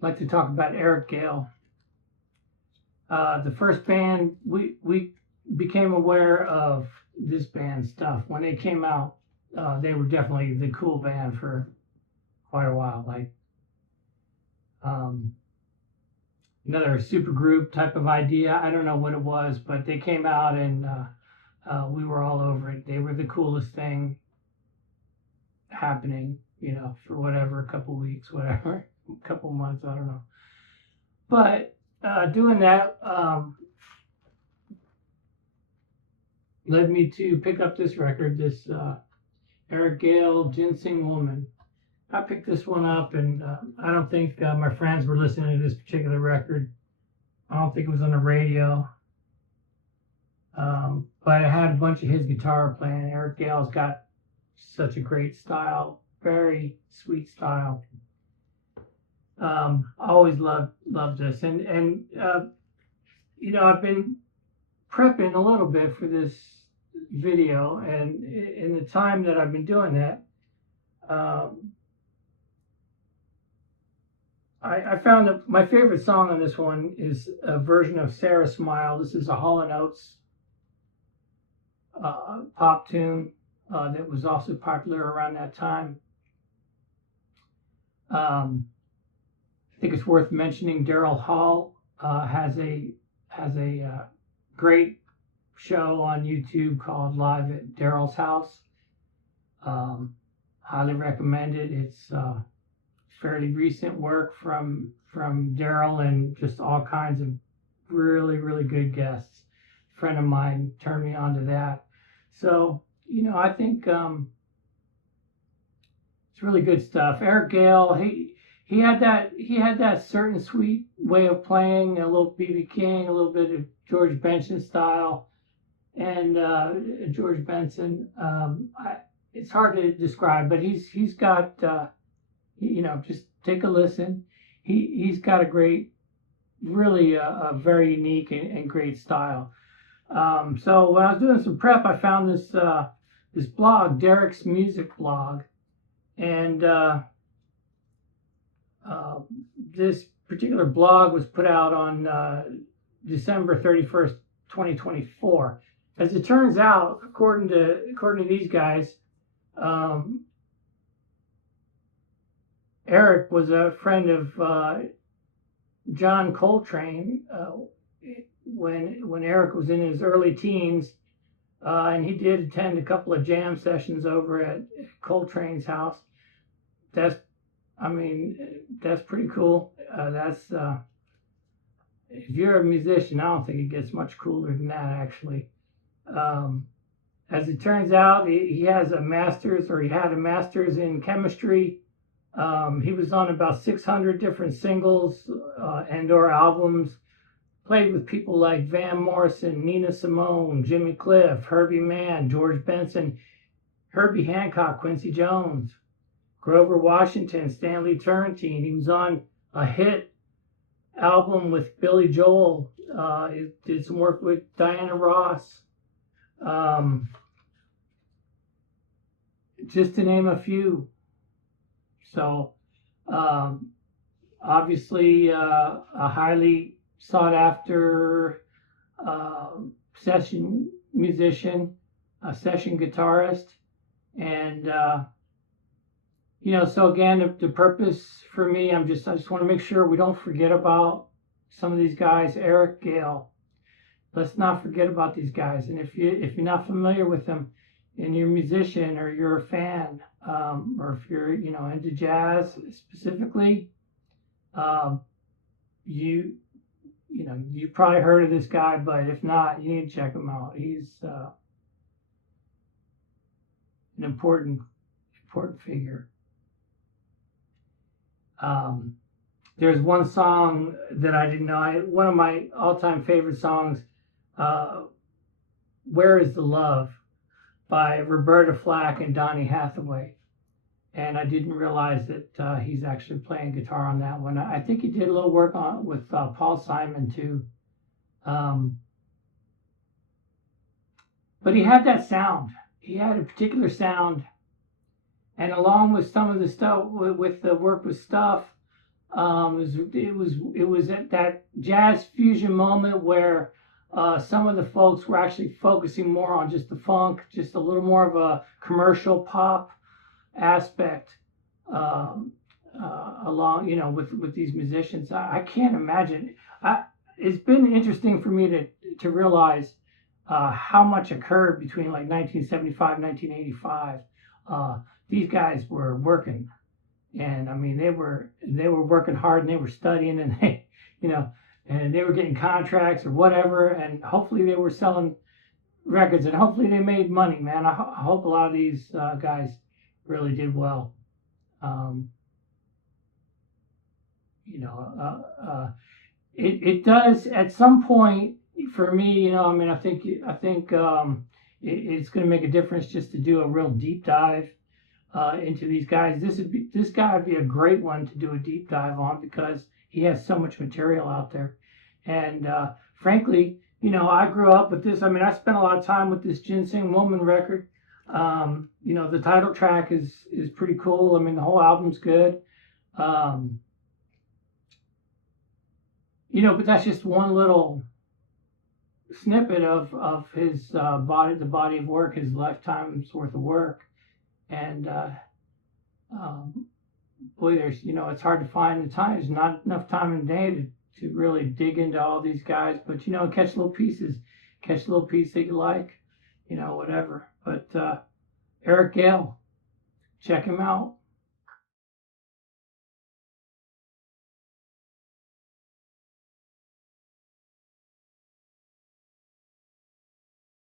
like to talk about Eric Gale. The first band we became aware of this band stuff when they came out. They were definitely the cool band for quite a while. Like um, another super group type of idea. I don't know what it was, but they came out and we were all over it. They were the coolest thing happening, for whatever, a couple weeks, whatever, a couple months, I don't know. But doing that led me to pick up this record, this Eric Gale, Ginseng Woman. I picked this one up, and I don't think my friends were listening to this particular record. I don't think it was on the radio. But I had a bunch of his guitar playing. Eric Gale's got such a great style, very sweet style. I always loved this, and I've been prepping a little bit for this video, and in the time that I've been doing that, I found that my favorite song on this one is a version of Sarah Smile. This is a Hall & Oates pop tune that was also popular around that time. I think it's worth mentioning Darryl Hall has a great show on YouTube called Live at Darryl's House. Highly recommend it. It's fairly recent work from Darryl and just all kinds of really, really good guests. A friend of mine turned me on to that. So, I think it's really good stuff. Eric Gale, he had that certain sweet way of playing, a little B.B. King, a little bit of George Benson style, and George Benson. It's hard to describe, but he's got just take a listen. He's got a great, really a very unique and great style. So when I was doing some prep, I found this this blog, Derek's Music Blog, and this particular blog was put out on December 31st, 2024. As it turns out, according to these guys, Eric was a friend of John Coltrane when Eric was in his early teens, and he did attend a couple of jam sessions over at Coltrane's house. That's pretty cool. If you're a musician, I don't think it gets much cooler than that, actually. As it turns out, he had a master's in chemistry. He was on about 600 different singles and/or albums. Played with people like Van Morrison, Nina Simone, Jimmy Cliff, Herbie Mann, George Benson, Herbie Hancock, Quincy Jones, Grover Washington, Stanley Turrentine. He was on a hit album with Billy Joel. He did some work with Diana Ross. Just to name a few. So, obviously, a highly sought after session musician, a session guitarist, and so again, the purpose for me, I just want to make sure we don't forget about some of these guys. Eric Gale, let's not forget about these guys. And if you're not familiar with them, and you're a musician or you're a fan, or if you're into jazz specifically, you've probably heard of this guy, but if not, you need to check him out. He's an important figure. There's one song that I didn't know. One of my all-time favorite songs, "Where Is the Love," by Roberta Flack and Donny Hathaway. And I didn't realize that he's actually playing guitar on that one. I think he did a little work with Paul Simon too. But he had that sound. He had a particular sound. And along with some of the stuff, with the work with Stuff, It was at that jazz fusion moment where some of the folks were actually focusing more on just the funk, just a little more of a commercial pop aspect, um, along, with these musicians. I can't imagine. It's been interesting for me to realize how much occurred between like 1975 1985. These guys were working, and I mean they were working hard, and they were studying, and you know and they were getting contracts or whatever, and hopefully they were selling records, and hopefully they made money, man. I hope a lot of these guys really did well. um, you know it does at some point for me. I mean, I think it's going to make a difference just to do a real deep dive into these guys. This guy would be a great one to do a deep dive on, because he has so much material out there. And frankly, I grew up with this. I mean, I spent a lot of time with this Ginseng Woman record. The title track is pretty cool. I mean, the whole album's good. Um, but that's just one little snippet of his the body of work, his lifetime's worth of work. And um, boy, it's hard to find the time. There's not enough time in the day to really dig into all these guys. But catch little pieces, catch a little piece that you like, whatever. But Eric Gale, check him out.